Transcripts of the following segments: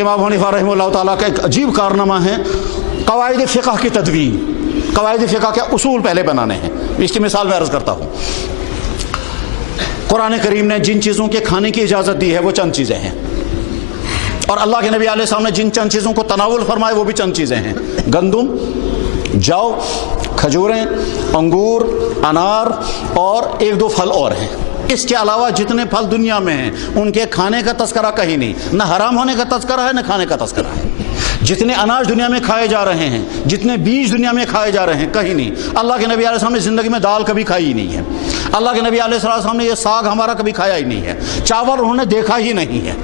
امام حنیفہ رحمہ اللہ تعالیٰ کا ایک عجیب کارنامہ ہے قواعد فقہ کی تدوین. قواعد فقہ کے اصول پہلے بنانے ہیں. اس کی مثال میں عرض کرتا ہوں. قرآن کریم نے جن چیزوں کے کھانے کی اجازت دی ہے وہ چند چیزیں ہیں, اور اللہ کے نبی علیہ السلام نے جن چند چیزوں کو تناول فرمائے وہ بھی چند چیزیں ہیں. گندم, جو, کھجوریں, انگور, انار اور ایک دو پھل اور ہیں. اس کے علاوہ جتنے پھل دنیا میں ہیں ان کے کھانے کا تذکرہ کہیں نہیں. نہ حرام ہونے کا تذکرہ ہے نہ کھانے کا تذکرہ ہے. جتنے اناج دنیا میں کھائے جا رہے ہیں, جتنے بیج دنیا میں کھائے جا رہے ہیں, کہیں نہیں. اللہ کے نبی علیہ السلام نے زندگی میں دال کبھی کھائی ہی نہیں ہے. اللہ کے نبی علیہ السلام نے یہ ساگ ہمارا کبھی کھایا ہی نہیں ہے. چاول انہوں نے دیکھا ہی نہیں ہے.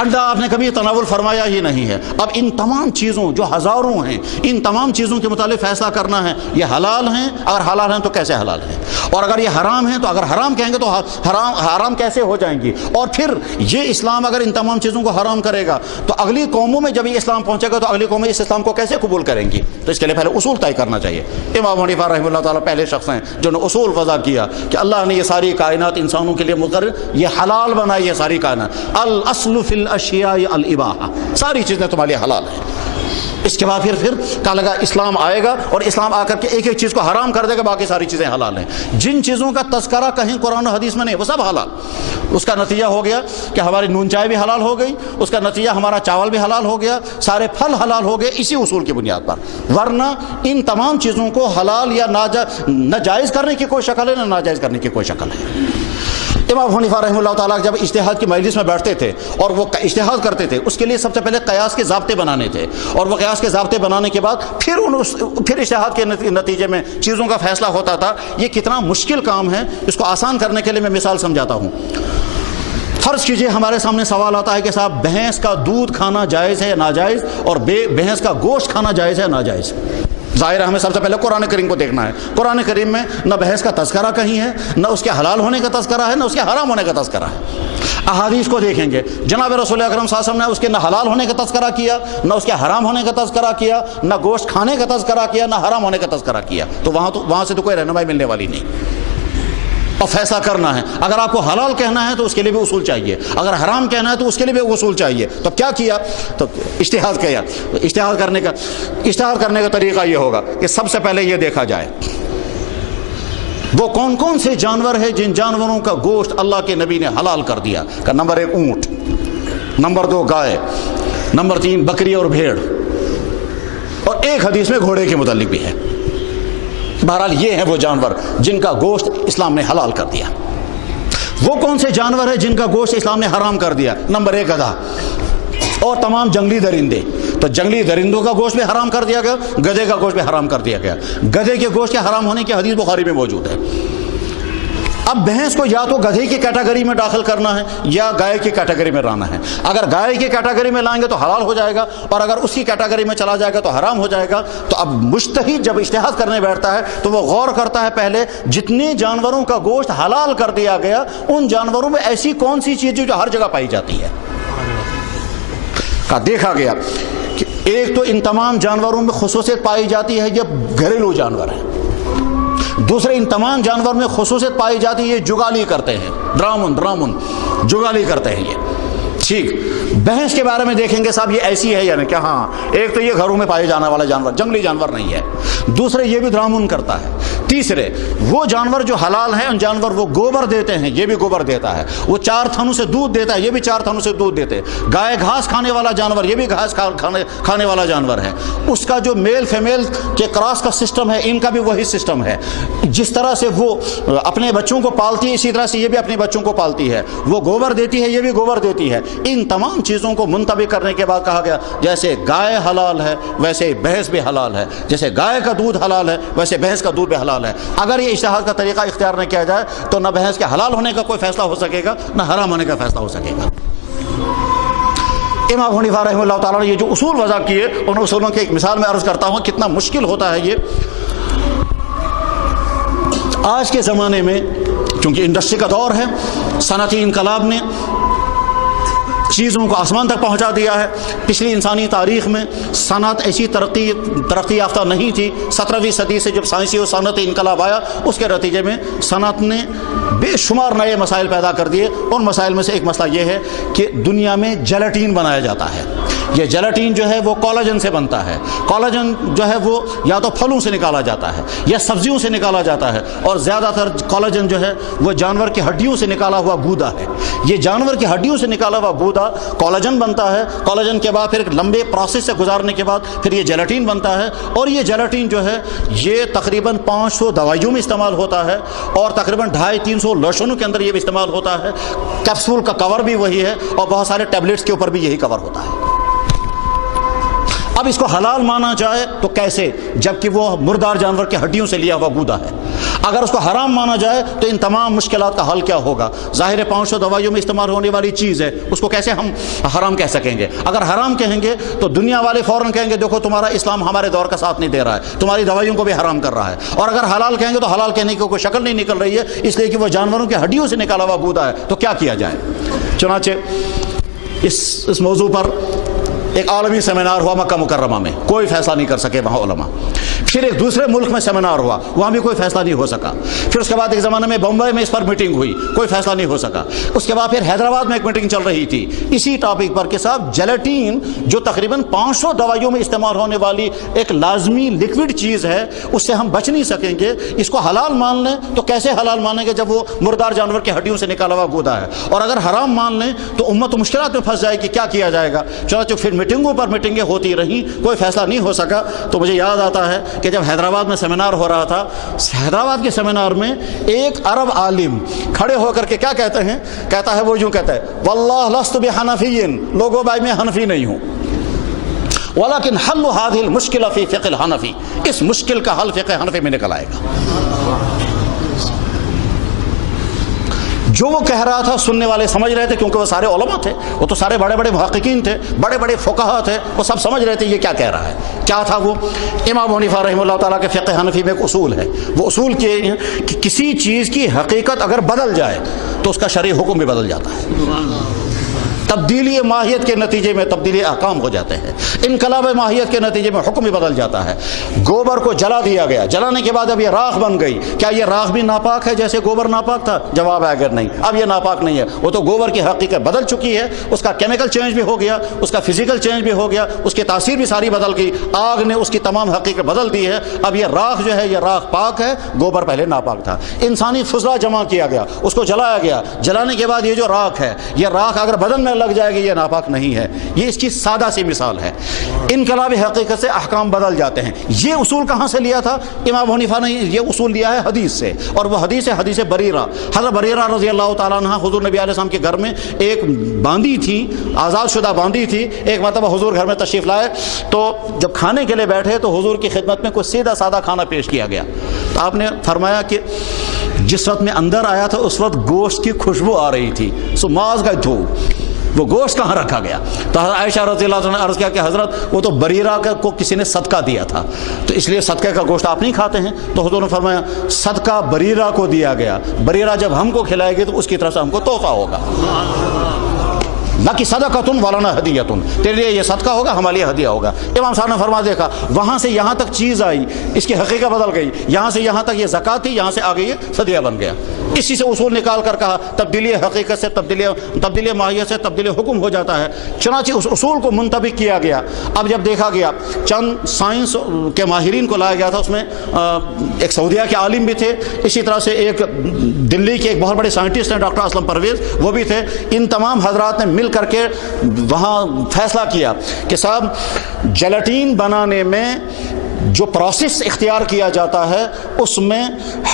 انڈا آپ نے کبھی تناول فرمایا ہی نہیں ہے. اب ان تمام چیزوں جو ہزاروں ہیں, ان تمام چیزوں کے متعلق فیصلہ کرنا ہے یہ حلال ہیں. اگر حلال ہیں تو کیسے حلال ہیں, اور اگر یہ حرام ہیں تو اگر حرام کہیں گے تو حرام کیسے ہو جائیں گی. اور پھر یہ اسلام اگر ان تمام چیزوں کو حرام کرے گا تو اگلی قوموں میں جب یہ اسلام پہنچے گا تو اگلی قومیں اس اسلام کو کیسے قبول کریں گی. تو اس کے لیے پہلے اصول طے کرنا چاہیے. امام حنیفہ رحمہ اللہ تعالیٰ پہلے شخص ہیں جنہوں نے اصول وضع کیا کہ اللہ نے یہ ساری کائنات انسانوں کے لیے مقرر, یہ حلال بنائی ہے ساری کائنات. الاصل فی الاشیاء الاباحہ, ساری چیزیں تمہارے لیے حلال ہیں. اس کے بعد پھر کہا لگا اسلام آئے گا اور اسلام آ کر کے ایک ایک چیز کو حرام کر دے گا, باقی ساری چیزیں حلال ہیں. جن چیزوں کا تذکرہ کہیں قرآن و حدیث میں نہیں وہ سب حلال. اس کا نتیجہ ہو گیا کہ ہماری نون چائے بھی حلال ہو گئی, اس کا نتیجہ ہمارا چاول بھی حلال ہو گیا, سارے پھل حلال ہو گئے اسی اصول کی بنیاد پر. ورنہ ان تمام چیزوں کو حلال یا ناجائز کرنے کی کوئی شکل ہے نہ ناجائز کرنے کی کوئی شکل ہے. امام حنیفہ رحمہ اللہ تعالیٰ جب اجتہاد کی مجلس میں بیٹھتے تھے اور وہ اجتہاد کرتے تھے, اس کے لیے سب سے پہلے قیاس کے ضابطے بنانے تھے, اور وہ قیاس کے ضابطے بنانے کے بعد پھر اجتہاد کے نتیجے میں چیزوں کا فیصلہ ہوتا تھا. یہ کتنا مشکل کام ہے, اس کو آسان کرنے کے لیے میں مثال سمجھاتا ہوں. فرض کیجئے ہمارے سامنے سوال آتا ہے کہ صاحب بھینس کا دودھ کھانا جائز ہے یا ناجائز, اور بھینس کا گوشت کھانا جائز ہے یا ناجائز. ظاہر ہے ہمیں سب سے پہلے قرآن کریم کو دیکھنا ہے. قرآن کریم میں نہ بحث کا تذکرہ کہیں ہے, نہ اس کے حلال ہونے کا تذکرہ ہے, نہ اس کے حرام ہونے کا تذکرہ ہے. احادیث کو دیکھیں گے, جناب رسول اکرم صلی اللہ علیہ وسلم نے اس کے نہ حلال ہونے کا تذکرہ کیا, نہ اس کے حرام ہونے کا تذکرہ کیا, نہ گوشت کھانے کا تذکرہ کیا, نہ حرام ہونے کا تذکرہ کیا. تو وہاں سے تو کوئی رہنمائی ملنے والی نہیں. اور فیصلہ کرنا ہے, اگر آپ کو حلال کہنا ہے تو اس کے لیے بھی اصول چاہیے, اگر حرام کہنا ہے تو اس کے لیے بھی اصول چاہیے. تو کیا کیا, تو اجتہاد کیا. اجتہاد کرنے کا طریقہ یہ ہوگا کہ سب سے پہلے یہ دیکھا جائے وہ کون کون سے جانور ہیں جن جانوروں کا گوشت اللہ کے نبی نے حلال کر دیا. کہ نمبر 1 اونٹ, نمبر 2 گائے, نمبر 3 بکری اور بھیڑ, اور ایک حدیث میں گھوڑے کے متعلق بھی ہے. بہرحال یہ ہیں وہ جانور جن کا گوشت اسلام نے حلال کر دیا. وہ کون سے جانور ہیں جن کا گوشت اسلام نے حرام کر دیا. نمبر 1 گدھا اور تمام جنگلی درندے. تو جنگلی درندوں کا گوشت بھی حرام کر دیا گیا, گدھے کا گوشت بھی حرام کر دیا گیا. گدھے کے گوشت کے حرام ہونے کی حدیث بخاری میں موجود ہے. اب بھینس کو یا تو گدھے کی کیٹیگری میں داخل کرنا ہے یا گائے کی کیٹیگری میں لانا ہے. اگر گائے کی کیٹیگری میں لائیں گے تو حلال ہو جائے گا, اور اگر اس کی کیٹیگری میں چلا جائے گا تو حرام ہو جائے گا. تو اب مجتہد جب اجتہاد کرنے بیٹھتا ہے تو وہ غور کرتا ہے پہلے جتنے جانوروں کا گوشت حلال کر دیا گیا ان جانوروں میں ایسی کون سی چیز جو ہر جگہ پائی جاتی ہے. کا دیکھا گیا کہ ایک تو ان تمام جانوروں میں خصوصیت پائی جاتی ہے یہ گھریلو جانور ہیں. دوسرے ان تمام جانور میں خصوصیت پائی جاتی ہے یہ جگالی کرتے ہیں, ڈرامن جگالی کرتے ہیں یہ. ٹھیک, بھینس کے بارے میں دیکھیں گے صاحب یہ ایسی ہے یعنی کہ ہاں ایک تو یہ گھروں میں پائے جانے والا جانور, جنگلی جانور نہیں ہے. دوسرے یہ بھی ڈرامن کرتا ہے. تیسرے وہ جانور جو حلال ہیں ان جانور وہ گوبر دیتے ہیں, یہ بھی گوبر دیتا ہے. وہ 4 تھنوں سے دودھ دیتا ہے, یہ بھی 4 تھنوں سے دودھ دیتے. گائے گھاس کھانے والا جانور, یہ بھی گھاس کھانے والا جانور ہے. اس کا جو میل فیمیل کے کراس کا سسٹم ہے ان کا بھی وہی سسٹم ہے. جس طرح سے وہ اپنے بچوں کو پالتی ہے اسی طرح سے یہ بھی اپنے بچوں کو پالتی ہے. وہ گوبر دیتی ہے, یہ بھی گوبر دیتی ہے. ان تمام چیزوں کو منطبق کرنے کے بعد کہا گیا جیسے گائے حلال ہے ویسے بھینس بھی حلال ہے, جیسے گائے کا دودھ حلال ہے ویسے بھینس کا دودھ بھی حلال ہے. اگر یہ اجتہاد کا طریقہ اختیار نہ کیا جائے تو نہ بھینس کے حلال ہونے کا کوئی فیصلہ ہو سکے گا نہ حرام ہونے کا فیصلہ ہو سکے گا. امام حنیفہ رحمہ اللہ تعالیٰ نے یہ جو اصول وضع کیے ان اصولوں کی ایک مثال میں عرض کرتا ہوں کتنا مشکل ہوتا ہے یہ. آج کے زمانے میں چونکہ انڈسٹری کا دور ہے, صنعتی انقلاب نے چیزوں کو آسمان تک پہنچا دیا ہے. پچھلی انسانی تاریخ میں صنعت ایسی ترقی یافتہ نہیں تھی. 17ویں صدی سے جب سائنسی اور صنعتی انقلاب آیا اس کے نتیجے میں صنعت نے بے شمار نئے مسائل پیدا کر دیے. ان مسائل میں سے ایک مسئلہ یہ ہے کہ دنیا میں جیلاٹین بنایا جاتا ہے. یہ جیلاٹین جو ہے وہ کولاجن سے بنتا ہے. کولاجن جو ہے وہ یا تو پھلوں سے نکالا جاتا ہے یا سبزیوں سے نکالا جاتا ہے, اور زیادہ تر کولاجن جو ہے وہ جانور کی ہڈیوں سے نکالا ہوا گودا ہے. یہ جانور کی ہڈیوں سے نکالا ہوا گودا کولاجن بنتا ہے. کولاجن کے بعد پھر ایک لمبے پروسیس سے گزارنے کے بعد پھر یہ جیلاٹین بنتا ہے, اور یہ جیلاٹین جو ہے یہ تقریباً 500 دوائیوں میں استعمال ہوتا ہے, اور تقریباً 250-300 لوشنوں کے اندر یہ بھی استعمال ہوتا ہے. کیپسول کا کور بھی وہی ہے, اور بہت سارے ٹیبلٹس کے اوپر بھی یہی کور ہوتا ہے. اب اس کو حلال مانا جائے تو کیسے, جبکہ وہ مردار جانور کی ہڈیوں سے لیا ہوا گودا ہے. اگر اس کو حرام مانا جائے تو ان تمام مشکلات کا حل کیا ہوگا؟ ظاہر 500 دوائیوں میں استعمال ہونے والی چیز ہے, اس کو کیسے ہم حرام کہہ سکیں گے؟ اگر حرام کہیں گے تو دنیا والے فوراً کہیں گے دیکھو تمہارا اسلام ہمارے دور کا ساتھ نہیں دے رہا ہے, تمہاری دوائیوں کو بھی حرام کر رہا ہے. اور اگر حلال کہیں گے تو حلال کہنے کی کوئی شکل نہیں نکل رہی ہے, اس لیے کہ وہ جانوروں کی ہڈیوں سے نکالا ہوا گودا ہے. تو کیا کیا جائے؟ چنانچہ اس موضوع پر ایک عالمی سیمینار ہوا مکہ مکرمہ میں, کوئی فیصلہ نہیں کر سکے وہاں علماء. پھر ایک دوسرے ملک میں سیمینار ہوا, وہاں بھی کوئی فیصلہ نہیں ہو سکا. پھر اس کے بعد ایک زمانے میں بمبئی میں اس پر میٹنگ ہوئی, کوئی فیصلہ نہیں ہو سکا. اس کے بعد پھر حیدرآباد میں ایک میٹنگ چل رہی تھی اسی ٹاپک پر کہ صاحب جیلاٹین جو تقریباً 500 دوائیوں میں استعمال ہونے والی ایک لازمی لکوڈ چیز ہے, اس سے ہم بچ نہیں سکیں گے. اس کو حلال مان لیں تو کیسے حلال مانیں گے جب وہ مردار جانور کی ہڈیوں سے نکالا ہوا گودا ہے؟ اور اگر حرام مان لیں تو امت مشکلات میں پھنس جائے گی, کیا کیا جائے گا؟ چنانچہ پھر میٹنگوں پر میٹنگیں ہوتی رہیں, کوئی فیصلہ نہیں ہو سکا. تو مجھے یاد آتا ہے کہ جب حیدرآباد میں سیمینار ہو رہا تھا, حیدرآباد کے سیمینار میں ایک عرب عالم کھڑے ہو کر کے کیا کہتے ہیں, کہتا ہے وہ یوں کہتا ہے واللہ لست بحنفی, لوگوں بھائی میں حنفی نہیں ہوں, ولكن حل هذه المشكلة في فقه الحنفی, اس مشکل کا حل فقہ حنفی میں نکل آئے گا. جو وہ کہہ رہا تھا سننے والے سمجھ رہے تھے, کیونکہ وہ سارے علماء تھے, وہ تو سارے بڑے بڑے محققین تھے, بڑے بڑے فقہا تھے, وہ سب سمجھ رہے تھے یہ کیا کہہ رہا ہے. کیا تھا وہ؟ امام حنیفہ رحمہ اللہ تعالیٰ کے فقہ حنفی میں ایک اصول ہے. وہ اصول یہ ہے کہ کسی چیز کی حقیقت اگر بدل جائے تو اس کا شرعی حکم بھی بدل جاتا ہے. تبدیلی ماہیت کے نتیجے میں تبدیلی احکام ہو جاتے ہیں, انقلاب ماہیت کے نتیجے میں حکم بھی بدل جاتا ہے. گوبر کو جلا دیا گیا, جلانے کے بعد اب یہ راکھ بن گئی, کیا یہ راکھ بھی ناپاک ہے جیسے گوبر ناپاک تھا؟ جواب ہے اگر نہیں, اب یہ ناپاک نہیں ہے, وہ تو گوبر کی حقیقت بدل چکی ہے, اس کا کیمیکل چینج بھی ہو گیا, اس کا فزیکل چینج بھی ہو گیا, اس کی تاثیر بھی ساری بدل گئی, آگ نے اس کی تمام حقیقت بدل دی ہے. اب یہ راکھ جو ہے یہ راکھ پاک ہے, گوبر پہلے ناپاک تھا. انسانی فضلہ جمع کیا گیا, اس کو جلایا گیا, جلانے کے بعد یہ جو راکھ ہے, یہ راکھ اگر بدن میں لگ جائے گی یہ ناپاک نہیں ہے. یہ اس کی سادہ سی مثال ہے. انقلاب حقیقت سے احکام بدل جاتے ہیں. یہ اصول کہاں سے لیا تھا امام حنیفہ نے؟ یہ اصول لیا ہے حدیث سے, اور وہ حدیث ہے حدیث بریرہ. حضرت بریرہ رضی اللہ تعالیٰ عنہ حضور نبی علیہ السلام کے گھر میں ایک باندی تھی, آزاد شدہ باندی تھی. ایک مرتبہ حضور گھر میں تشریف لائے تو جب کھانے کے لیے بیٹھے تو حضور کی خدمت میں کوئی سیدھا سادہ کھانا پیش کیا گیا. تو آپ نے فرمایا کہ جس وقت میں اندر آیا تھا اس وقت گوشت کی خوشبو آ رہی تھی, سو ماز کا دھو, وہ گوشت کہاں رکھا گیا؟ تو حضرت عائشہ رضی اللہ عنہ نے عرض کیا کہ حضرت وہ تو بریرہ کو کسی نے صدقہ دیا تھا, تو اس لیے صدقے کا گوشت آپ نہیں کھاتے ہیں. تو حضور نے فرمایا صدقہ بریرہ کو دیا گیا, بریرہ جب ہم کو کھلائے گی تو اس کی طرف سے ہم کو تحفہ ہوگا. باقی صدقۃ ولنا ہدیۃ, تیرے لیے یہ صدقہ ہوگا, ہمارے لیے ہدیہ ہوگا. امام صاحب نے فرما دیکھا وہاں سے یہاں تک چیز آئی, اس کی حقیقت بدل گئی, یہاں سے یہاں تک یہ زکات تھی, یہاں سے آگے یہ صدیہ بن گیا. اسی سے اصول نکال کر کہا تبدیلی حقیقت سے تبدیلی ماہیت سے تبدیلی حکم ہو جاتا ہے. چنانچہ اس اصول کو منطبق کیا گیا. اب جب دیکھا گیا چند سائنس کے ماہرین کو لایا گیا تھا, اس میں ایک سعودیہ کے عالم بھی تھے, اسی طرح سے ایک دلی کے ایک بہت بڑے سائنٹسٹ ہیں ڈاکٹر اسلم پرویز, وہ بھی تھے. ان تمام حضرات نے مل کر کے وہاں فیصلہ کیا کہ صاحب جیلاٹین بنانے میں جو پروسیس اختیار کیا جاتا ہے اس میں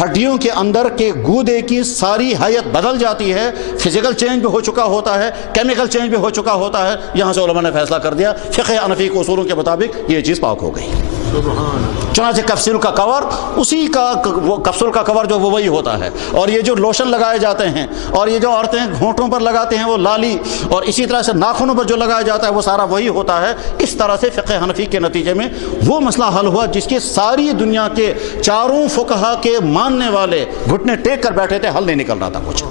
ہڈیوں کے اندر کے گودے کی ساری حیت بدل جاتی ہے, فزیکل چینج بھی ہو چکا ہوتا ہے, کیمیکل چینج بھی ہو چکا ہوتا ہے. یہاں سے علماء نے فیصلہ کر دیا فقہ حنفی کے اصولوں کے مطابق یہ چیز پاک ہو گئی. چنانچہ کیپسول کا کور, اسی کا وہ کیپسول کا کور جو وہ وہی ہوتا ہے, اور یہ جو لوشن لگائے جاتے ہیں اور یہ جو عورتیں گھونٹوں پر لگاتے ہیں وہ لالی, اور اسی طرح سے ناخنوں پر جو لگایا جاتا ہے وہ سارا وہی ہوتا ہے. اس طرح سے فقہ حنفی کے نتیجے میں وہ مسئلہ حل ہوا جس کی ساری دنیا کے چاروں فقہا کے ماننے والے گھٹنے ٹیک کر بیٹھے تھے, حل نہیں نکل رہا تھا کچھ.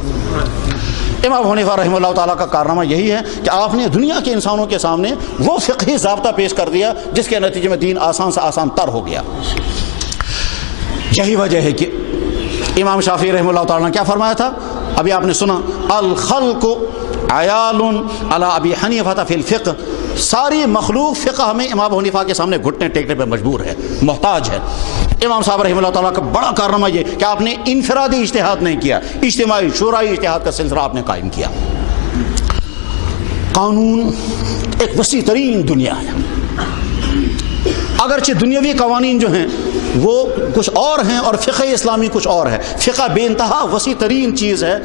امام حنیفہ رحمہ اللہ تعالیٰ کا کارنامہ یہی ہے کہ آپ نے دنیا کے انسانوں کے سامنے وہ فقہی ضابطہ پیش کر دیا جس کے نتیجے میں دین آسان سے آسان تر ہو گیا. یہی وجہ ہے کہ امام شافعی رحمہ اللہ تعالیٰ نے کیا فرمایا تھا, ابھی آپ نے سنا, الخلق عیال علی ابی حنیفہ فی الفقہ ساری مخلوق فقہ میں امام ابو حنیفہ کے سامنے گھٹنے ٹیکنے پہ مجبور ہے، محتاج ہے۔ امام صاحب رحمہ اللہ تعالیٰ کا بڑا کارنامہ یہ کہ آپ نے انفرادی اجتہاد نہیں کیا، اجتماعی شورائی اجتہاد کا سلسلہ آپ نے قائم کیا۔ قانون ایک وسیع ترین دنیا ہے، اگرچہ دنیاوی قوانین جو ہیں وہ کچھ اور ہیں اور فقہ اسلامی کچھ اور ہے۔ فقہ بے انتہا وسیع ترین چیز ہے،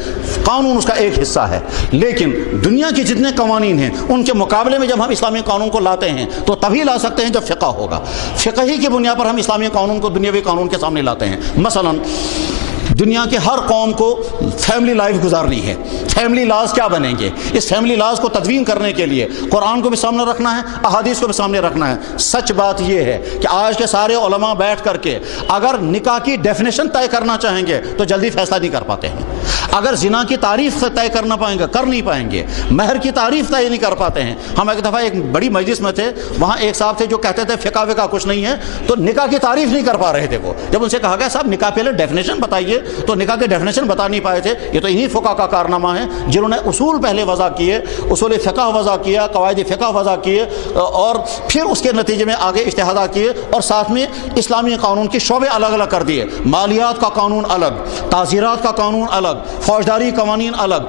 قانون اس کا ایک حصہ ہے، لیکن دنیا کے جتنے قوانین ہیں ان کے مقابلے میں جب ہم اسلامی قانون کو لاتے ہیں تو تبھی لا سکتے ہیں جب فقہ ہوگا۔ فقہ ہی کی بنیاد پر ہم اسلامی قانون کو دنیاوی قانون کے سامنے لاتے ہیں۔ مثلا دنیا کے ہر قوم کو فیملی لائف گزارنی ہے، فیملی لاز کیا بنیں گے؟ اس فیملی لاز کو تدوین کرنے کے لیے قرآن کو بھی سامنے رکھنا ہے، احادیث کو بھی سامنے رکھنا ہے۔ سچ بات یہ ہے کہ آج کے سارے علماء بیٹھ کر کے اگر نکاح کی ڈیفینیشن طے کرنا چاہیں گے تو جلدی فیصلہ نہیں کر پاتے ہیں، اگر زنا کی تعریف طے کرنا پائیں گے کر نہیں پائیں گے، مہر کی تعریف طے نہیں کر پاتے ہیں۔ ہم ایک دفعہ ایک بڑی مجلس میں تھے، وہاں ایک صاحب تھے جو کہتے تھے فقہ وقہ کچھ نہیں ہے، تو نکاح کی تعریف نہیں کر پا رہے تھے وہ۔ جب ان سے کہا گیا صاحب نکاح پہلے ڈیفینیشن بتائیے تو نکاح کے ڈیفینیشن بتا نہیں پائے تھے۔ یہ تو انہی فقہ کا کارنامہ ہے جنہوں نے اصول پہلے وضع کیے، اصول فقہ وضع کیا، قواعد فقہ وضع کیے، اور پھر اس کے نتیجے میں آگے اجتہادات کیے، اور ساتھ میں اسلامی قانون کے شعبے الگ الگ کر دیے۔ مالیات کا قانون الگ، تعزیرات کا قانون الگ، فوجداری قوانین الگ،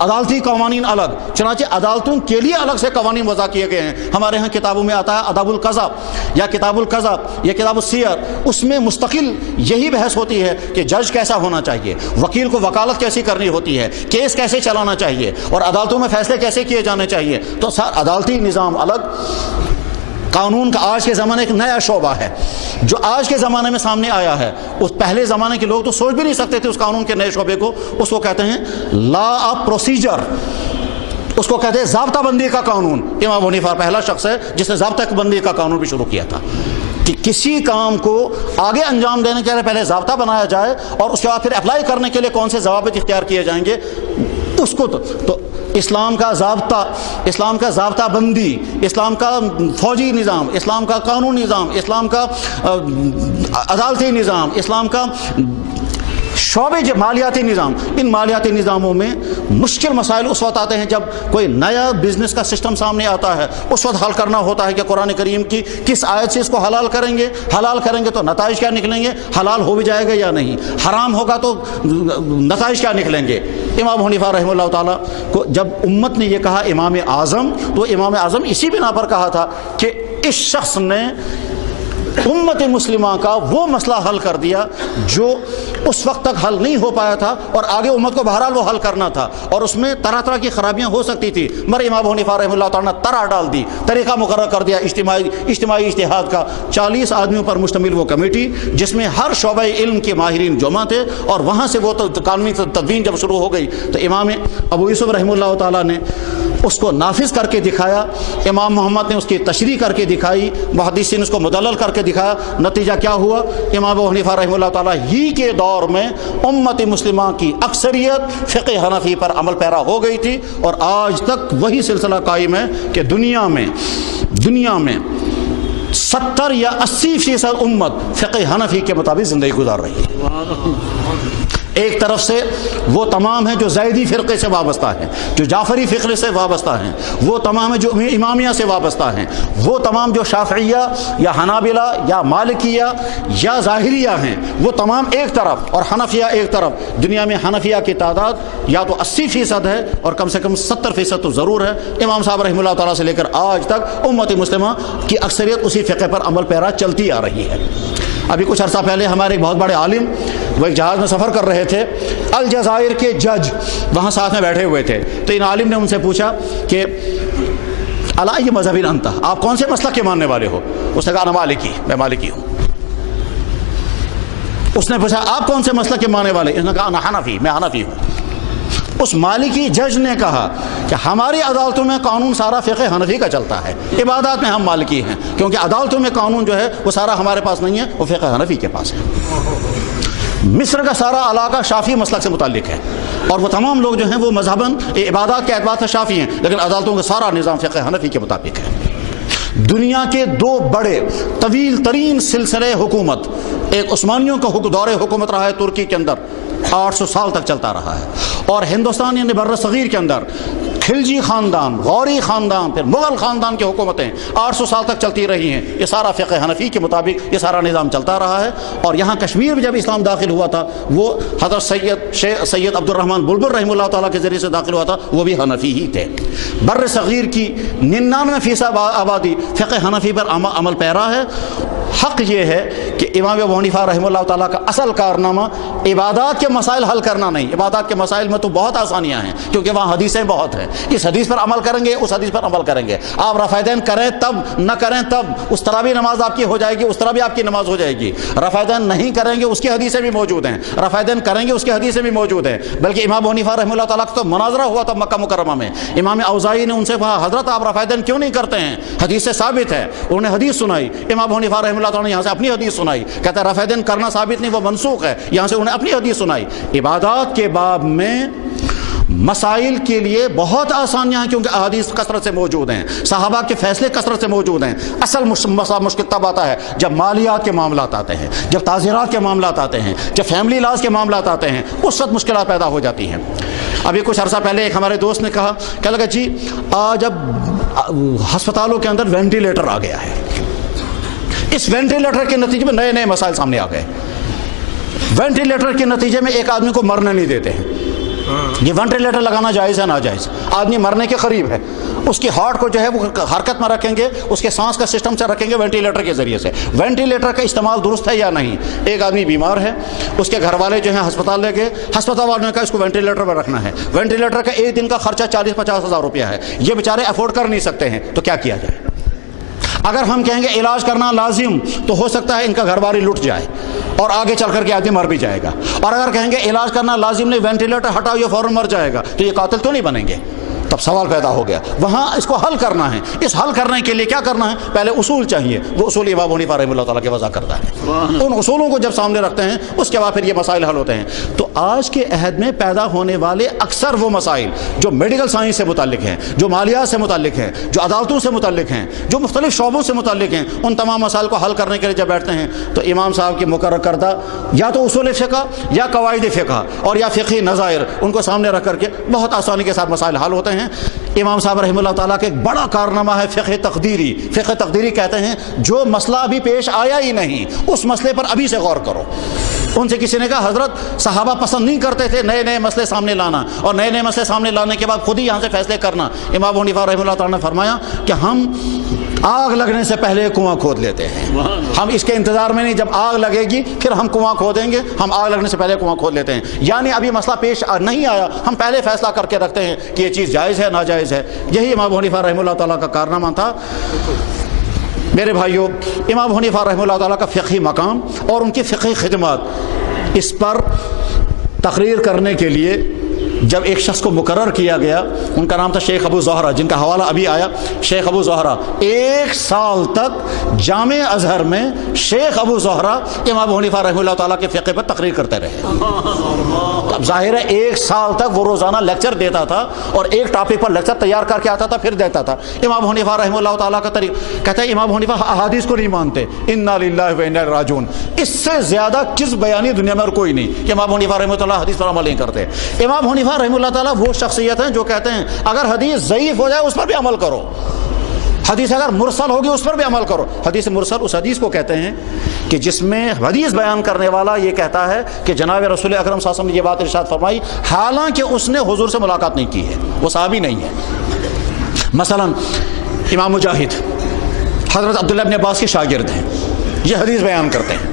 عدالتی قوانین الگ۔ چنانچہ عدالتوں کے لیے الگ سے قوانین وضع کیے گئے ہیں۔ ہمارے ہاں کتابوں میں آتا ہے ادب القضا یا کتاب القضا یا کتاب السیر، اس میں مستقل یہی بحث ہوتی ہے کہ جج کیسا ہونا چاہیے، وکیل کو وکالت کیسی کرنی ہوتی ہے، کیس کیسے چلانا چاہیے، اور عدالتوں میں فیصلے کیسے کیے جانے چاہیے۔ تو عدالتی نظام الگ، قانون کا آج کے زمانے ایک نیا شعبہ ہے جو آج کے زمانے میں سامنے آیا ہے۔ اس پہلے زمانے کے لوگ تو سوچ بھی نہیں سکتے تھے اس قانون کے نئے شعبے کو۔ اس کو کہتے ہیں لا آف پروسیجر، اس کو کہتے ہیں ضابطہ بندی کا قانون۔ امام ابو حنیفہ پہلا شخص ہے جس نے ضابطہ بندی کا قانون بھی شروع کیا تھا کہ کسی کام کو آگے انجام دینے کے لیے پہلے ضابطہ بنایا جائے اور اس کے بعد پھر اپلائی کرنے کے لیے کون سے ضوابط اختیار کیے جائیں گے، اس کو تو اسلام کا ضابطہ بندی، اسلام کا فوجی نظام، اسلام کا قانونی نظام، اسلام کا عدالتی نظام، اسلام کا شعبے مالیاتی نظام، ان مالیاتی نظاموں میں مشکل مسائل اس وقت آتے ہیں جب کوئی نیا بزنس کا سسٹم سامنے آتا ہے۔ اس وقت حل کرنا ہوتا ہے کہ قرآن کریم کی کس آیت سے اس کو حلال کریں گے تو نتائج کیا نکلیں گے، حلال ہو بھی جائے گا یا نہیں، حرام ہوگا تو نتائج کیا نکلیں گے۔ امام ابو حنیفہ رحمہ اللہ تعالیٰ کو جب امت نے یہ کہا امام اعظم، تو امام اعظم اسی بنا پر کہا تھا کہ اس شخص نے امت مسلمہ کا وہ مسئلہ حل کر دیا جو اس وقت تک حل نہیں ہو پایا تھا، اور آگے امت کو بہرحال وہ حل کرنا تھا، اور اس میں طرح طرح کی خرابیاں ہو سکتی تھی، مگر امام ابو حنیفہ رحمہ اللہ تعالیٰ نے طرح ڈال دی، طریقہ مقرر کر دیا اجتماعی اجتہاد کا۔ 40 آدمیوں پر مشتمل وہ کمیٹی جس میں ہر شعبہ علم کے ماہرین جمع تھے، اور وہاں سے وہ قانونی تدوین جب شروع ہو گئی تو امام ابو یوسف رحمہ اللہ تعالیٰ نے اس کو نافذ کر کے دکھایا، امام محمد نے اس کی تشریح کر کے دکھائی، محدثین نے اس کو مدلل کر کے دکھایا۔ نتیجہ کیا ہوا؟ امام ابو حنیفہ رحمہ اللہ تعالیٰ ہی کے دور میں امت مسلمہ کی اکثریت فقہ حنفی پر عمل پیرا ہو گئی تھی، اور آج تک وہی سلسلہ قائم ہے کہ دنیا میں 70 یا 80% امت فقہ حنفی کے مطابق زندگی گزار رہی ہے۔ ایک طرف سے وہ تمام ہیں جو زیدی فرقے سے وابستہ ہیں، جو جعفری فرقے سے وابستہ ہیں، وہ تمام ہیں جو امامیہ سے وابستہ ہیں، وہ تمام جو شافعیہ یا حنابلہ یا مالکیہ یا ظاہریہ ہیں، وہ تمام ایک طرف اور حنفیہ ایک طرف۔ دنیا میں حنفیہ کی تعداد یا تو 80% ہے اور کم سے کم 70% تو ضرور ہے۔ امام صاحب رحمہ اللہ تعالیٰ سے لے کر آج تک امت مسلمہ کی اکثریت اسی فقہ پر عمل پیرا چلتی آ رہی ہے۔ ابھی کچھ عرصہ پہلے ہمارے ایک بہت بڑے عالم وہ ایک جہاز میں سفر کر رہے تھے، الجزائر کے جج وہاں ساتھ میں بیٹھے ہوئے تھے، تو ان عالم نے ان سے پوچھا کہ الا ای مذہب انت، آپ کون سے مسلک کے ماننے والے ہو؟ اس نے کہا انا مالکی، میں مالکی ہوں۔ اس نے پوچھا آپ کون سے مسلک کے ماننے والے؟ اس نے کہا انا حنفی، میں حنفی ہوں۔ اس مالکی جج نے کہا کہ ہماری عدالتوں میں قانون سارا فقہ حنفی کا چلتا ہے، عبادات میں ہم مالکی ہیں، کیونکہ عدالتوں میں قانون جو ہے وہ سارا ہمارے پاس نہیں ہے، وہ فقہ حنفی کے پاس ہے۔ مصر کا سارا علاقہ شافعی مسلک سے متعلق ہے، اور وہ تمام لوگ جو ہیں وہ مذہباً عبادات کے اعتبار سے شافعی ہیں، لیکن عدالتوں کا سارا نظام فقہ حنفی کے مطابق ہے۔ دنیا کے 2 بڑے طویل ترین سلسلے حکومت، ایک عثمانیوں کا دور حکومت رہا ہے ترکی کے اندر، 800 سال تک چلتا رہا ہے، اور ہندوستان یعنی بر صغیر کے اندر خلجی خاندان، غوری خاندان، پھر مغل خاندان کی حکومتیں 800 سال تک چلتی رہی ہیں. یہ سارا فقہ حنفی کے مطابق یہ سارا نظام چلتا رہا ہے. اور یہاں کشمیر میں جب اسلام داخل ہوا تھا وہ حضرت سید عبد الرحمن بلبل رحمہ اللہ تعالیٰ کے ذریعے سے داخل ہوا تھا، وہ بھی حنفی ہی تھے. بر صغیر کی 99% آبادی فقہ حنفی پر عمل پیرا ہے. حق یہ ہے کہ امام ابو حنیفہ رحمہ اللہ تعالیٰ کا اصل کارنامہ عبادات کے مسائل حل کرنا نہیں. عبادات کے مسائل میں تو بہت آسانیاں ہیں کیونکہ وہاں حدیثیں بہت ہیں. اس حدیث پر عمل کریں گے، اس حدیث پر عمل کریں گے. آپ رفعیدین کریں تب، نہ کریں تب. اس طرح بھی نماز آپ کی ہو جائے گی، اس طرح بھی آپ کی نماز ہو جائے گی. رفعیدین نہیں کریں گے اس کی حدیثیں بھی موجود ہیں، رفعیدین کریں گے اس کی حدیثیں بھی موجود ہیں. بلکہ امام ابو حنیفہ رحمہ اللہ تعالیٰ کا تو مناظرہ ہوا تھا مکہ مکرمہ میں. امام اوزاعی نے ان سے کہا حضرت آپ رفعیدین کیوں نہیں کرتے ہیں؟ حدیث سے ثابت ہے. انہوں نے حدیث سنائی. امام ابو حنیفہ رحمہ اللہ تعالیٰ نے یہاں سے اپنی حدیث سنائی. کہتا ہے رفعیدین کرنا ثابت نہیں، وہ منسوخ ہے. یہاں سے انہوں نے اپنی حدیث سنائی. عبادات کے باب میں مسائل کے لیے بہت آسانیاں ہیں کیونکہ احادیث کثرت سے موجود ہیں، صحابہ کے فیصلے کثرت سے موجود ہیں. اصل مسئلہ مشکل تب آتا ہے جب مالیات کے معاملات آتے ہیں، جب تعزیرات کے معاملات آتے ہیں، جب فیملی لاز کے معاملات آتے ہیں، اس وقت مشکلات پیدا ہو جاتی ہیں. ابھی کچھ عرصہ پہلے ایک ہمارے دوست نے کہا کہ لگا جی آج اب ہسپتالوں کے اندر وینٹیلیٹر آ گیا ہے. اس وینٹیلیٹر کے نتیجے میں نئے نئے مسائل سامنے آ گئے. وینٹیلیٹر کے نتیجے میں ایک آدمی کو مرنے نہیں دیتے ہیں. یہ وینٹیلیٹر لگانا جائز ہے ناجائز؟ آدمی مرنے کے قریب ہے، اس کی ہارٹ کو جو ہے وہ حرکت میں رکھیں گے، اس کے سانس کا سسٹم سے رکھیں گے وینٹیلیٹر کے ذریعے سے. وینٹیلیٹر کا استعمال درست ہے یا نہیں؟ ایک آدمی بیمار ہے، اس کے گھر والے جو ہیں ہسپتال لے گئے، ہسپتال والوں نے کہا اس کو وینٹیلیٹر پر رکھنا ہے. وینٹیلیٹر کا ایک دن کا خرچہ 40-50 ہزار روپیہ ہے. یہ بیچارے افورڈ کر نہیں سکتے ہیں، تو کیا کیا جائے؟ اگر ہم کہیں گے علاج کرنا لازم تو ہو سکتا ہے ان کا گھر باری لٹ جائے اور آگے چل کر کے آدمی مر بھی جائے گا. اور اگر کہیں گے علاج کرنا لازم نہیں، وینٹیلیٹر ہٹاؤ یہ فوراً مر جائے گا، تو یہ قاتل تو نہیں بنیں گے؟ تب سوال پیدا ہو گیا. وہاں اس کو حل کرنا ہے. اس حل کرنے کے لیے کیا کرنا ہے؟ پہلے اصول چاہیے. وہ اصول امام ابو حنیفہ رحمہ اللہ تعالیٰ کے وضع کرتا ہے. ان اصولوں کو جب سامنے رکھتے ہیں اس کے بعد پھر یہ مسائل حل ہوتے ہیں. تو آج کے عہد میں پیدا ہونے والے اکثر وہ مسائل جو میڈیکل سائنس سے متعلق ہیں، جو مالیات سے متعلق ہیں، جو عدالتوں سے متعلق ہیں، جو مختلف شعبوں سے متعلق ہیں، ان تمام مسائل کو حل کرنے کے لیے جب بیٹھتے ہیں تو امام صاحب کی مقرر کردہ یا تو اصول فقہ یا قواعد فقہ اور یا فقہی نظائر ان کو سامنے رکھ کر کے بہت آسانی کے ساتھ مسائل حل ہوتے ہیں. امام صاحب رحمہ اللہ تعالیٰ کا ایک بڑا کارنامہ ہے فقہ تقدیری. فقہ تقدیری کہتے ہیں جو مسئلہ ابھی پیش آیا ہی نہیں اس مسئلے پر ابھی سے غور کرو. ان سے کسی نے کہا حضرت صحابہ پسند نہیں کرتے تھے نئے نئے مسئلے سامنے لانا، اور نئے نئے مسئلے سامنے لانے کے بعد خود ہی یہاں سے فیصلے کرنا. امام ابو حنیفہ رحمہ اللہ تعالیٰ نے فرمایا کہ ہم آگ لگنے سے پہلے کنواں کھود لیتے ہیں. ہم اس کے انتظار میں نہیں، جب آگ لگے گی پھر ہم کنواں کھودیں گے. ہم آگ لگنے سے پہلے کنواں کھود لیتے ہیں. یعنی ابھی مسئلہ پیش نہیں آیا، ہم پہلے فیصلہ کر کے رکھتے ہیں کہ یہ چیز جائز ہے ناجائز ہے. یہی امام ابو حنیفہ رحمہ اللہ تعالیٰ کا کارنامہ تھا. میرے بھائیوں، امام ابو حنیفہ رحمہ اللہ تعالیٰ کا فقہی مقام اور ان کی فقہی خدمات، اس پر تقریر کرنے کے لیے جب ایک شخص کو مقرر کیا گیا، ان کا نام تھا شیخ ابو زہرہ، جن کا حوالہ ابھی آیا. شیخ ابو زہرہ 1 سال تک جامع ازہر میں شیخ ابو زہرہ امام ابو حنیفہ رحمہ اللہ تعالیٰ کے فقہ پر تقریر کرتے رہے. اب ظاہر ہے 1 سال تک وہ روزانہ لیکچر دیتا تھا اور ایک ٹاپک پر لیکچر تیار کر کے آتا تھا پھر دیتا تھا. امام ابو حنیفہ رحمہ اللہ تعالیٰ کا طریقہ کہتا ہے امام ابو حنیفہ احادیث کو نہیں مانتے، انا للہ و انا الیہ راجعون. اس سے زیادہ کس بیانی دنیا میں اور کوئی نہیں کہ امام ابو حنیفہ رحمہ اللہ حدیث پر عمل نہیں کرتے. امام ابو حنیفہ رحمہ اللہ تعالیٰ وہ شخصیت ہیں جو کہتے ہیں اگر حدیث ضعیف ہو جائے اس پر بھی عمل کرو، حدیث اگر مرسل ہوگی اس پر بھی عمل کرو. حدیث مرسل اس حدیث کو کہتے ہیں کہ جس میں حدیث بیان کرنے والا یہ کہتا ہے کہ جناب رسول اکرم صلی اللہ علیہ وسلم نے یہ بات ارشاد فرمائی حالانکہ اس نے حضور سے ملاقات نہیں کی ہے، وہ صحابی نہیں ہے. مثلا امام مجاہد حضرت عبداللہ ابن عباس کے شاگرد ہیں، یہ حدیث بیان کرتے ہیں.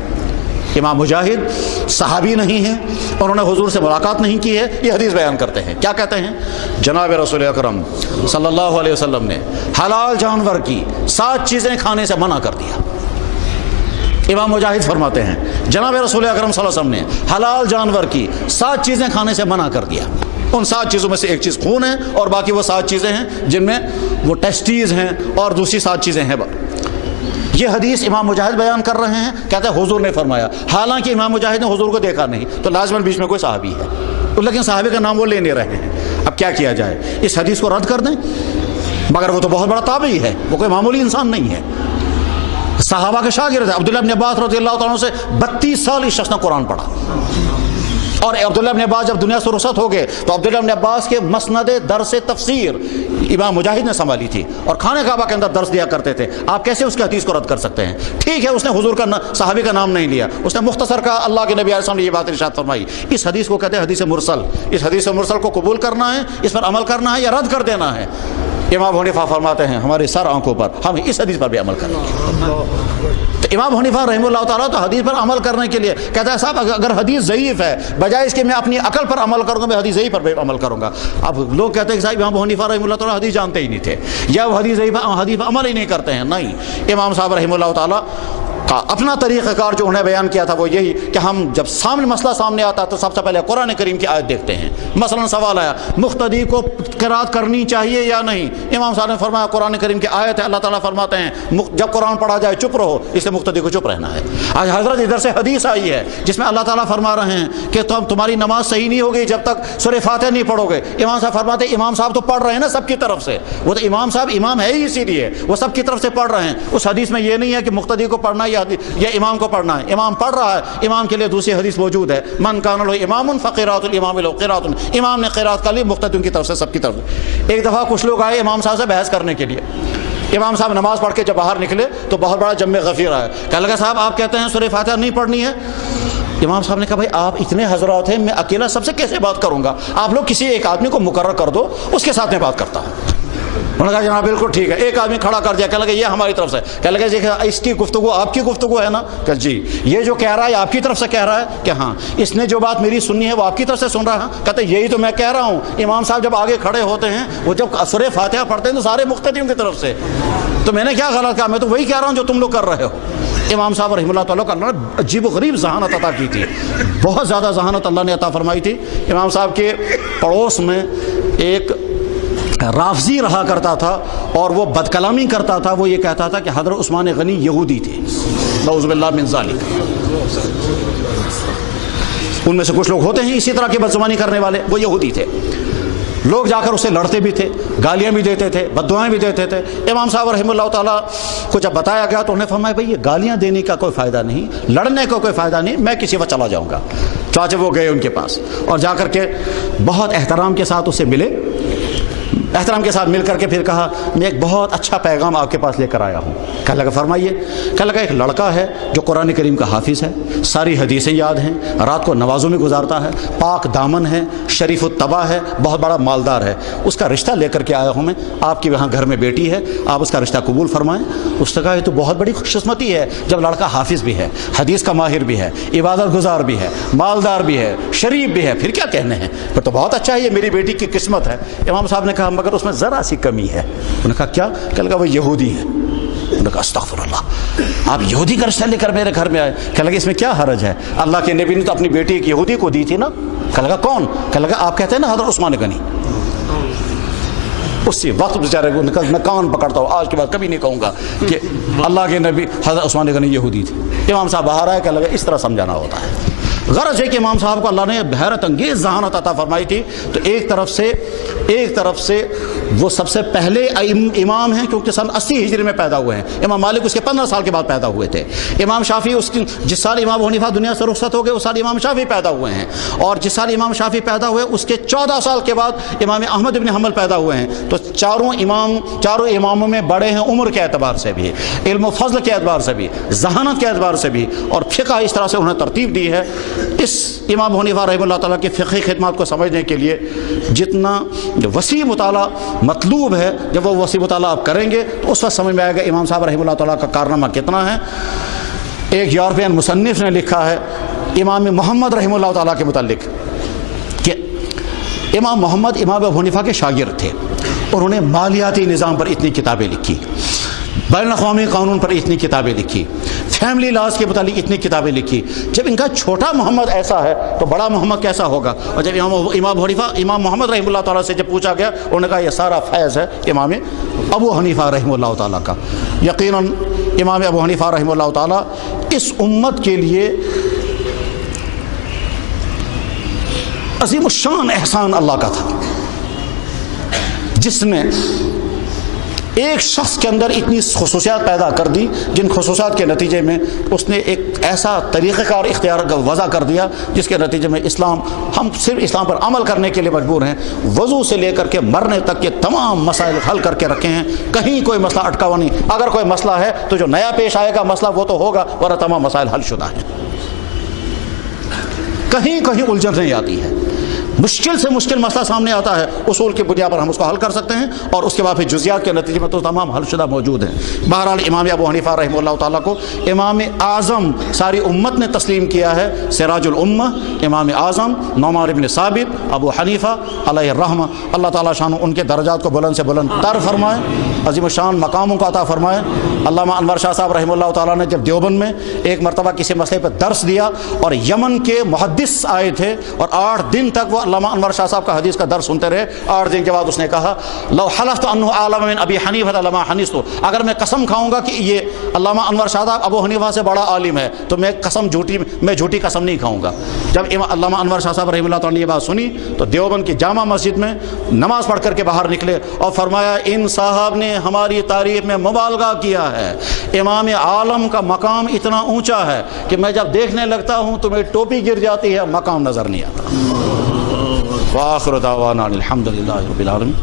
امام مجاہد صحابی نہیں ہیں اور انہوں نے حضور سے ملاقات نہیں کی ہے، یہ حدیث بیان کرتے ہیں. کیا کہتے ہیں؟ جناب رسول اکرم صلی اللہ علیہ وسلم نے حلال جانور کی 7 چیزیں کھانے سے منع کر دیا. امام مجاہد فرماتے ہیں جناب رسول اکرم صلی اللہ علیہ وسلم نے حلال جانور کی 7 چیزیں کھانے سے منع کر دیا. ان 7 چیزوں میں سے ایک چیز خون ہے اور باقی وہ 7 چیزیں ہیں جن میں وہ ٹیسٹیز ہیں اور دوسری 7 چیزیں ہیں. یہ حدیث امام مجاہد بیان کر رہے ہیں، کہتے ہیں حضور نے فرمایا، حالانکہ امام مجاہد نے حضور کو دیکھا نہیں، تو لازماً بیچ میں کوئی صحابی ہے، لیکن صحابی کا نام وہ لے نہیں رہے ہیں. اب کیا کیا جائے؟ اس حدیث کو رد کر دیں؟ مگر وہ تو بہت بڑا تابعی ہے، وہ کوئی معمولی انسان نہیں ہے، صحابہ کے شاگرد ہے. عبداللہ ابن عباس رضی اللہ تعالیٰ عنہ سے 32 سال اس شخص نے قرآن پڑھا. اور عبداللہ ابن عباس جب دنیا سے رخصت ہو گئے تو عبداللہ ابن عباس کے مسند درس تفسیر امام مجاہد نے سنبھالی تھی اور خانہ کعبہ کے اندر درس دیا کرتے تھے. آپ کیسے اس کے حدیث کو رد کر سکتے ہیں؟ ٹھیک ہے اس نے حضور کا صحابی کا نام نہیں لیا, اس نے مختصر کا اللہ کے نبی علیہ السلام نے یہ بات ارشاد فرمائی. اس حدیث کو کہتے ہیں حدیث مرسل. اس حدیث مرسل کو قبول کرنا ہے, اس پر عمل کرنا ہے یا رد کر دینا ہے. امام حنیفہ فرماتے ہیں ہمارے سر آنکھوں پر ہم اس حدیث پر بھی عمل کریں گے. تو امام حنیفہ رحمہ اللہ تعالیٰ تو حدیث پر عمل کرنے کے لیے کہتا ہے صاحب اگر حدیث ضعیف ہے بجائے اس کے میں اپنی عقل پر عمل کروں گا, میں حدیث ضعیف پر بھی عمل کروں گا. اب لوگ کہتے ہیں کہ صاحب امام حنیفہ رحمہ اللہ تعالیٰ حدیث جانتے ہی نہیں تھے یا وہ حدیث پر عمل ہی نہیں کرتے ہیں. نہیں, امام صاحب رحمہ اللہ تعالیٰ کا اپنا طریقہ کار جو انہیں بیان کیا تھا وہ یہی کہ ہم جب مسئلہ سامنے آتا تو سب سے پہلے قرآن کریم کی آیت دیکھتے ہیں. مثلا سوال آیا مقتدی کو قرات کرنی چاہیے یا نہیں, امام صاحب نے فرمایا قرآن کریم کی آیت ہے, اللہ تعالیٰ فرماتے ہیں جب قرآن پڑھا جائے چپ رہو, اس لیے مقتدی کو چپ رہنا ہے. آج حضرت ادھر سے حدیث آئی ہے جس میں اللہ تعالیٰ فرما رہے ہیں کہ تمہاری نماز صحیح نہیں ہوگی جب تک سورہ فاتحہ نہیں پڑھو گے. امام صاحب فرماتے ہیں امام صاحب تو پڑھ رہے ہیں نا سب کی طرف سے, وہ تو امام صاحب امام ہے ہی اسی لیے وہ سب کی طرف سے پڑھ رہے ہیں. اس حدیث میں یہ نہیں ہے کہ مقتدی کو پڑھنا یا امام کو پڑھنا ہے. امام پڑھ رہا ہے, امام کے لیے دوسری حدیث موجود ہے من کان لہ امام فقراۃ الامام لہ قراۃ, امام نے قرات کا لی مقتدیوں کی طرف سے سب کی طرف سے. ایک دفعہ کچھ لوگ آئے امام صاحب سے بحث کرنے کے لیے. امام صاحب نماز پڑھ کے جب باہر نکلے تو بہت بڑا جم غفیر آیا. کہنے لگا صاحب آپ کہتے ہیں سورہ فاتحہ نہیں پڑھنی ہے. امام صاحب نے کہا بھائی آپ اتنے حضرات ہیں, میں اکیلا سب سے کیسے بات کروں گا, آپ لوگ کسی ایک آدمی کو مقرر کر دو, اس کے ساتھ میں بات کرتا ہوں. انہوں نے کہا جناب بالکل ٹھیک ہے. ایک آدمی کھڑا کر دیا, کہنے لگا یہ ہماری طرف سے. کہنے لگا جی اس کی گفتگو آپ کی گفتگو ہے نا, کہ جی یہ جو کہہ رہا ہے آپ کی طرف سے کہہ رہا ہے, کہ ہاں اس نے جو بات میری سنی ہے وہ آپ کی طرف سے سن رہا ہے. کہتے یہی تو میں کہہ رہا ہوں. امام صاحب جب آگے کھڑے ہوتے ہیں وہ جب سورہ فاتحہ پڑھتے ہیں تو سارے مقتدیوں کی طرف سے, تو میں نے کیا غلط کہا, میں تو وہی کہہ رہا ہوں جو تم لوگ کر رہے ہو. امام صاحب رحمہ اللہ تعالیٰ کو اللہ نے عجیب و غریب ذہانت عطا کی تھی, بہت زیادہ ذہانت اللہ نے عطا فرمائی تھی. امام صاحب کے پڑوس میں ایک رافضی رہا کرتا تھا اور وہ بد کلامی کرتا تھا. وہ یہ کہتا تھا کہ حضرت عثمان غنی یہودی تھے, نعوذ باللہ من ذالک. ان میں سے کچھ لوگ ہوتے ہیں اسی طرح کی بدزبانی کرنے والے, وہ یہودی تھے. لوگ جا کر اسے لڑتے بھی تھے, گالیاں بھی دیتے تھے, بددعائیں بھی دیتے تھے. امام صاحب رحمہ اللہ تعالیٰ کو جب بتایا گیا تو انہوں نے فرمایا بھائی یہ گالیاں دینے کا کوئی فائدہ نہیں, لڑنے کا کوئی فائدہ نہیں, میں کسی وقت چلا جاؤں گا. چاچے وہ گئے ان کے پاس اور جا کر کے بہت احترام کے ساتھ اسے ملے. احترام کے ساتھ مل کر کے پھر کہا میں ایک بہت اچھا پیغام آپ کے پاس لے کر آیا ہوں. کہنے لگا فرمائیے. کہنے لگا ایک لڑکا ہے جو قرآن کریم کا حافظ ہے, ساری حدیثیں یاد ہیں, رات کو نمازوں میں گزارتا ہے, پاک دامن ہے, شریف الطبع ہے, بہت بڑا مالدار ہے. اس کا رشتہ لے کر کے آیا ہوں میں, آپ کے وہاں گھر میں بیٹی ہے, آپ اس کا رشتہ قبول فرمائیں. اس نے کہا یہ تو بہت بڑی خوش قسمتی ہے جب لڑکا حافظ بھی ہے, حدیث کا ماہر بھی ہے, عبادت گزار بھی ہے, مالدار بھی ہے, شریف بھی ہے, پھر کیا کہنے ہیں, پھر تو بہت اچھا ہے, یہ میری بیٹی کی قسمت ہے. امام صاحب نے کہا مگر اس میں ذرا سی کمی ہے. انہوں نے کہا کیا؟ کہنے لگا وہ یہودی ہے. انہوں نے کہا استغفر اللہ, آپ یہودی کا رشتہ لے کر میرے گھر میں آئے. کہنے لگا اس میں کیا حرج ہے, اللہ کے نبی نے تو اپنی بیٹی ایک یہودی کو دی تھی نا. کہنے لگا کون؟ کہنے لگا آپ کہتے ہیں نا حضرت عثمان غنی. اسی وقت بیچارے کو میں کان پکڑتا ہوں, آج کے بعد کبھی نہیں کہوں گا کہ اللہ کے نبی حضرت عثمان غنی یہودی تھے. امام صاحب باہر آئے, کہنے لگا اس طرح سمجھانا ہوتا ہے. غرض ہے کہ امام صاحب کو اللہ نے حیرت انگیز ذہانت عطا فرمائی تھی. تو ایک طرف سے وہ سب سے پہلے امام ہیں کیونکہ سن 80 ہجری میں پیدا ہوئے ہیں. امام مالک اس کے 15 سال کے بعد پیدا ہوئے تھے. امام شافعی جس سال امام حنیفہ دنیا سے رخصت ہو گئے اس سال امام شافعی پیدا ہوئے ہیں, اور جس سال امام شافعی پیدا ہوئے اس کے 14 سال کے بعد امام احمد بن حنبل پیدا ہوئے ہیں. تو چاروں اماموں میں بڑے ہیں عمر کے اعتبار سے بھی, علم و فضل کے اعتبار سے بھی, ذہانت کے اعتبار سے بھی, اور فقہ اس طرح سے انہوں نے ترتیب دی ہے. اس امام حنیفہ رحمہ اللہ تعالیٰ کی فقہی خدمات کو سمجھنے کے لیے جتنا وسیع مطالعہ مطلوب ہے, جب وہ وسیع مطالعہ آپ کریں گے تو اس وقت سمجھ میں آئے گا امام صاحب رحمہ اللہ تعالیٰ کا کارنامہ کتنا ہے. ایک یورپین مصنف نے لکھا ہے امام محمد رحمہ اللہ تعالیٰ کے متعلق کہ امام محمد امام ابو حنیفہ کے شاگرد تھے. انہوں نے مالیاتی نظام پر اتنی کتابیں لکھی, بین الاقوامی قانون پر اتنی کتابیں لکھی, فیملی لاز کے متعلق اتنی کتابیں لکھی. جب ان کا چھوٹا محمد ایسا ہے تو بڑا محمد کیسا ہوگا. اور جب امام محمد رحمہ اللہ تعالیٰ سے جب پوچھا گیا انہوں نے کہا یہ سارا فیض ہے امام ابو حنیفہ رحمہ اللہ تعالیٰ کا. یقیناً امام ابو حنیفہ رحمہ اللہ تعالیٰ اس امت کے لیے عظیم الشان احسان اللہ کا تھا, جس نے ایک شخص کے اندر اتنی خصوصیات پیدا کر دی جن خصوصیات کے نتیجے میں اس نے ایک ایسا طریقہ کار اختیار وضع کر دیا جس کے نتیجے میں اسلام، ہم صرف اسلام پر عمل کرنے کے لیے مجبور ہیں، وضو سے لے کر کے مرنے تک کے تمام مسائل حل کر کے رکھے ہیں، کہیں کوئی مسئلہ اٹکا ہوا نہیں۔ اگر کوئی مسئلہ ہے تو جو نیا پیش آئے گا مسئلہ وہ تو ہوگا، ورنہ تمام مسائل حل شدہ ہیں، کہیں الجھن نہیں آتی ہے۔ مشکل سے مشکل مسئلہ سامنے آتا ہے، اصول کی بنیاد پر ہم اس کو حل کر سکتے ہیں، اور اس کے بعد پھر جزیات کے نتیجے میں تو تمام حل شدہ موجود ہیں۔ بہرحال امام ابو حنیفہ رحمہ اللہ تعالیٰ کو امام اعظم ساری امت نے تسلیم کیا ہے، سراج الامہ، امام اعظم نعمان بن ثابت، ابو حنیفہ علیہ الرحمہ۔ اللہ تعالیٰ شان ان کے درجات کو بلند سے بلند تر فرمائے، عظیم الشان مقاموں کو عطا فرمائے۔ علامہ انور شاہ صاحب رحمہ اللہ تعالیٰ نے جب دیوبند میں ایک مرتبہ کسی مسئلے پر درس دیا اور یمن کے محدث آئے تھے، اور 8 دن تک وہ علامہ انور شاہ صاحب کا حدیث کا درس سنتے رہے۔ 8 دن کے بعد اس نے کہا لو حلفت انہ اعلم من ابی حنیفہ لما حنثت، اگر میں قسم کھاؤں گا کہ یہ علامہ انور شاہ صاحب ابو حنیفہ سے بڑا عالم ہے تو میں جھوٹی قسم نہیں کھاؤں گا۔ جب علامہ انور شاہ صاحب رحمہ اللہ تعالیٰ نے یہ بات سنی تو دیوبند کی جامع مسجد میں نماز پڑھ کر کے باہر نکلے اور فرمایا ان صاحب نے ہماری تعریف میں مبالغہ کیا ہے، امام عالم کا مقام اتنا اونچا ہے کہ میں جب دیکھنے لگتا ہوں تو میری ٹوپی گر جاتی ہے، مقام نظر نہیں آتا۔ وآخر دعوانا الحمد للہ رب العالمین۔